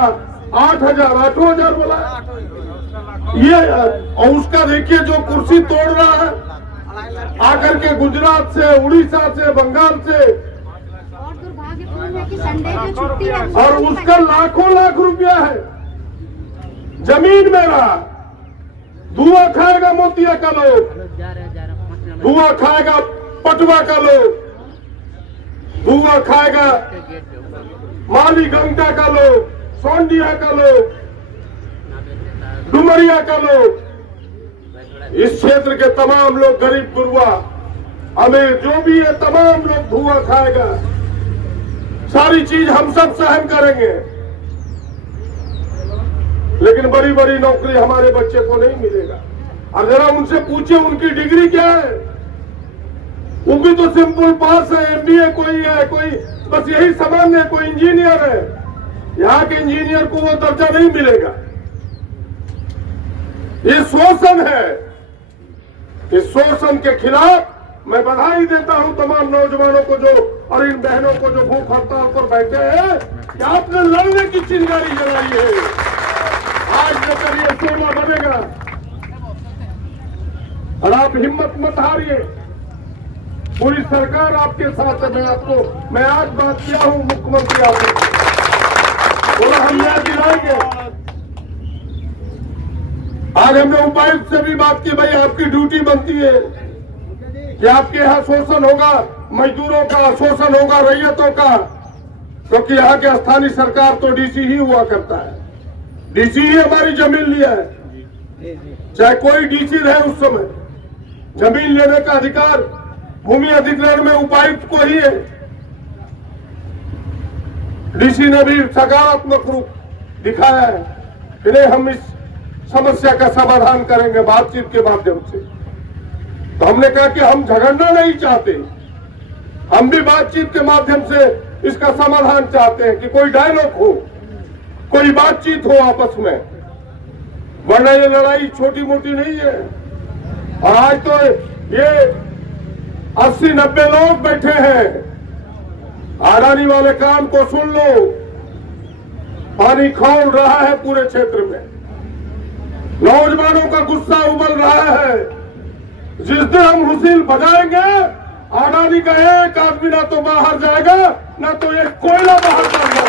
8,000 8,000 बोला ये। और उसका देखिए जो कुर्सी तोड़ रहा है आकर के गुजरात से, उड़ीसा से, बंगाल से, और उसका लाखों लाख रुपया है। जमीन में रहा, धुआं खाएगा मोतिया का लोग, धुआं खाएगा पटवा का लोग, धुआं खाएगा माली गंगा का लोग, सोंडिया का लोग, डुमरिया का लोग, इस क्षेत्र के तमाम लोग, गरीब गुरुआ अमीर जो भी है, तमाम लोग धुआं खाएगा। सारी चीज हम सब सहन करेंगे, लेकिन बड़ी बड़ी नौकरी हमारे बच्चे को नहीं मिलेगा। अब जरा उनसे पूछे उनकी डिग्री क्या है, वो भी तो सिंपल पास है, MBA कोई है, कोई बस यही सामान्य, कोई इंजीनियर है। यहाँ के इंजीनियर को वो दर्जा नहीं मिलेगा। ये शोषण है। इस शोषण के खिलाफ मैं बधाई देता हूं तमाम नौजवानों को जो, और इन बहनों को जो भूख हड़ताल पर बैठे हैं, कि आपने लड़ने की चिंगारी जलाई है। आज लेकर ये सेवा बनेगा और आप हिम्मत मत हारिए, पूरी सरकार आपके साथ है। मैं आज बात किया हूं मुख्यमंत्री आपसे, बोला हम न्याय दिलाएंगे। आज हमने उपायुक्त से भी बात की, भाई आपकी ड्यूटी बनती है कि आपके यहाँ शोषण होगा, मजदूरों का शोषण होगा, रैयतों का, क्योंकि यहाँ के स्थानीय सरकार तो डीसी ही हुआ करता है। डीसी ही हमारी जमीन लिया है, चाहे कोई डीसी रहे उस समय, जमीन लेने का अधिकार भूमि अधिग्रहण में उपायुक्त को ही है। डीसी ने भी सकारात्मक रूप दिखाया है कि नहीं, हम इस समस्या का समाधान करेंगे बातचीत के माध्यम से। तो हमने कहा कि हम झगड़ना नहीं चाहते, हम भी बातचीत के माध्यम से इसका समाधान चाहते हैं कि कोई डायलॉग हो, कोई बातचीत हो आपस में, वरना ये लड़ाई छोटी मोटी नहीं है। और आज तो ये 80-90 लोग बैठे हैं, अडानी वाले काम को सुन लो, पानी खौल रहा है पूरे क्षेत्र में, नौजवानों का गुस्सा उबल रहा है। जिस दिन हम हुसील बजाएंगे, अडानी का एक आदमी ना तो बाहर जाएगा, ना तो एक कोयला बाहर जाएगा।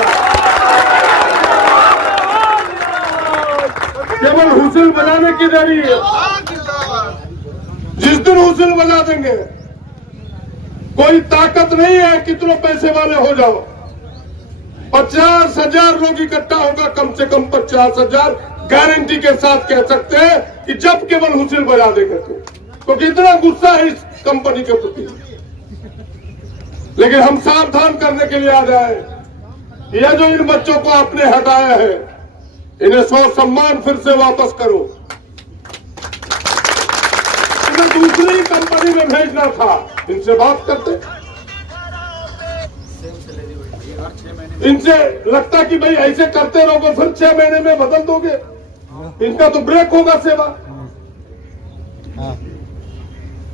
केवल हुसील बजाने की देरी है। जिस दिन हुसील बजा देंगे, कोई ताकत नहीं है कितनों पैसे वाले हो जाओ, 50,000 लोग इकट्ठा होगा, कम से कम 50,000 गारंटी के साथ कह सकते हैं कि जब केवल हुसील बजा देंगे तो कितना गुस्सा है इस कंपनी के प्रति। लेकिन हम सावधान करने के लिए आ जाए, यह जो इन बच्चों को आपने हटाया है, इन्हें सौ सम्मान फिर से वापस करो। इन्हें दूसरी कंपनी में भेजना था, इनसे बात करते, इनसे लगता कि भाई ऐसे करते रहोगे फिर 6 महीने में बदल दोगे, इनका तो ब्रेक होगा सेवा।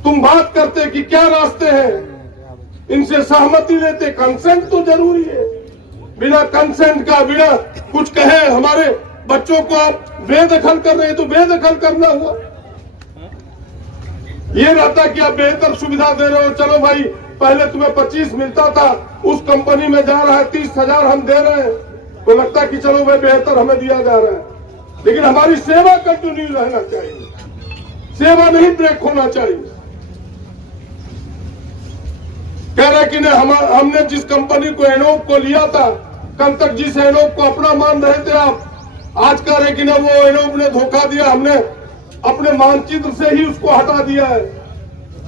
तुम बात करते कि क्या रास्ते हैं, इनसे सहमति लेते, कंसेंट तो जरूरी है। बिना कंसेंट का, बिना कुछ कहे हमारे बच्चों को आप बेदखल कर रहे हैं, तो बेदखल करना हुआ। ये रहता कि आप बेहतर सुविधा दे रहे हो, चलो भाई पहले तुम्हें 25 मिलता था, उस कंपनी में जा रहा है 30,000 हम दे रहे हैं, तो लगता कि चलो भाई बेहतर हमें दिया जा रहा है। लेकिन हमारी सेवा कंटिन्यू रहना चाहिए, सेवा नहीं ब्रेक होना चाहिए। कह रहे कि नहीं, हमने जिस कंपनी को एनोक को लिया था, कल तक जिस एनोक को अपना मान रहे थे आप, आज कह रहे कि ना वो एनोक ने धोखा दिया, हमने अपने मानचित्र से ही उसको हटा दिया है,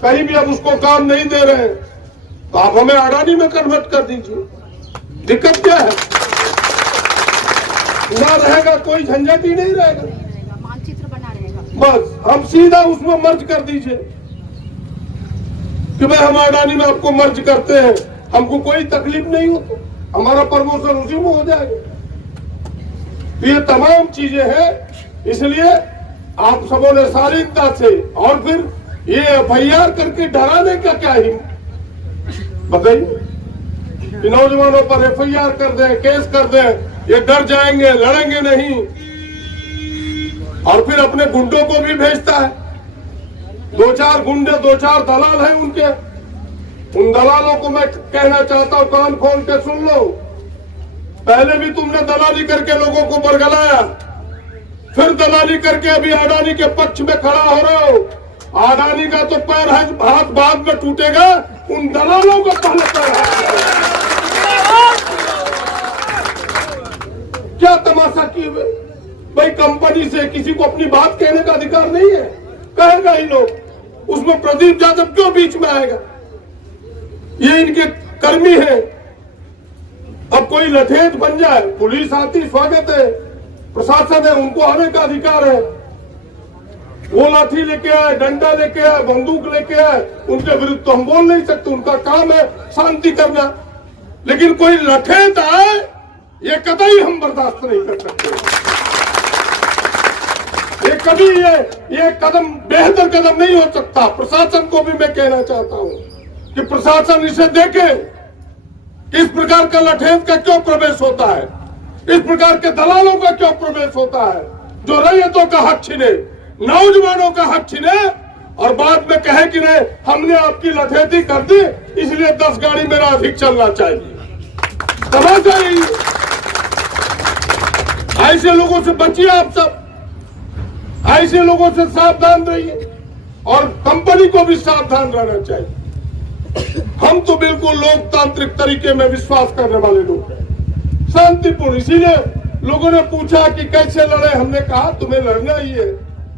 कहीं भी अब उसको काम नहीं दे रहे हैं, तो आप हमें अडानी में कन्वर्ट कर दीजिए। दिक्कत क्या है, ना रहेगा, कोई झंझट ही नहीं रहेगा, मानचित्र बना रहेगा, बस हम सीधा उसमें मर्ज कर दीजिए कि भाई हम अडानी में आपको मर्ज करते हैं, हमको कोई तकलीफ नहीं होती, हमारा प्रमोशन उसी में हो जाएगा। ये तमाम चीजें हैं, इसलिए आप सबों ने शालीनता से, और फिर ये FIR करके डराने का क्या ही बताइए कि नौजवानों पर FIR कर दें, केस कर दें, ये डर जाएंगे, लड़ेंगे नहीं, और फिर अपने गुंडों को भी भेजता है। 2-4 गुंडे, 2-4 दलाल हैं उनके। उन दलालों को मैं कहना चाहता हूं, कान खोल के सुन लो। पहले भी तुमने दलाली करके लोगों को बरगलाया, फिर दलाली करके अभी अडानी के पक्ष में खड़ा हो रहे हो। अडानी का तो पैर है, हाथ बाद में टूटेगा, उन दलालों का पहले पैर हाथ। क्या तमाशा किए हुए भाई। कंपनी से किसी को अपनी बात कहने का अधिकार नहीं है, कहेगा ही लोग। उसमें प्रदीप यादव क्यों बीच में आएगा? ये इनके कर्मी हैं। अब कोई लठेत बन जाए, पुलिस आती, स्वागत है, प्रशासन है, उनको आने का अधिकार है। वो लाठी लेके आए, डंडा लेके आए, बंदूक लेके आए, उनके विरुद्ध तो हम बोल नहीं सकते, उनका काम है शांति करना। लेकिन कोई लठेत आए, ये कतई हम बर्दाश्त नहीं कर सकते। ये कभी ये कदम बेहतर कदम नहीं हो सकता। प्रशासन को भी मैं कहना चाहता हूं कि प्रशासन इसे देखे, किस प्रकार का लठेत का क्यों प्रवेश होता है, इस प्रकार के दलालों का क्यों प्रवेश होता है, जो रैयतों का हक छीने, नौजवानों का हक छीने, और बाद में कहे कि नहीं हमने आपकी लठेती कर दी इसलिए 10 गाड़ी मेरा अधिक चलना चाहिए। तमाशा यही। ऐसे लोगों से बचिए आप सब, ऐसे लोगों से सावधान रहिए, और कंपनी को भी सावधान रहना चाहिए। हम तो बिल्कुल लोकतांत्रिक तरीके में विश्वास करने वाले लोग हैं, शांतिपूर्ण। इसीलिए लोगों ने पूछा कि कैसे लड़े, हमने कहा तुम्हें लड़ना ही है,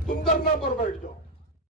तुम धरना पर बैठ जाओ।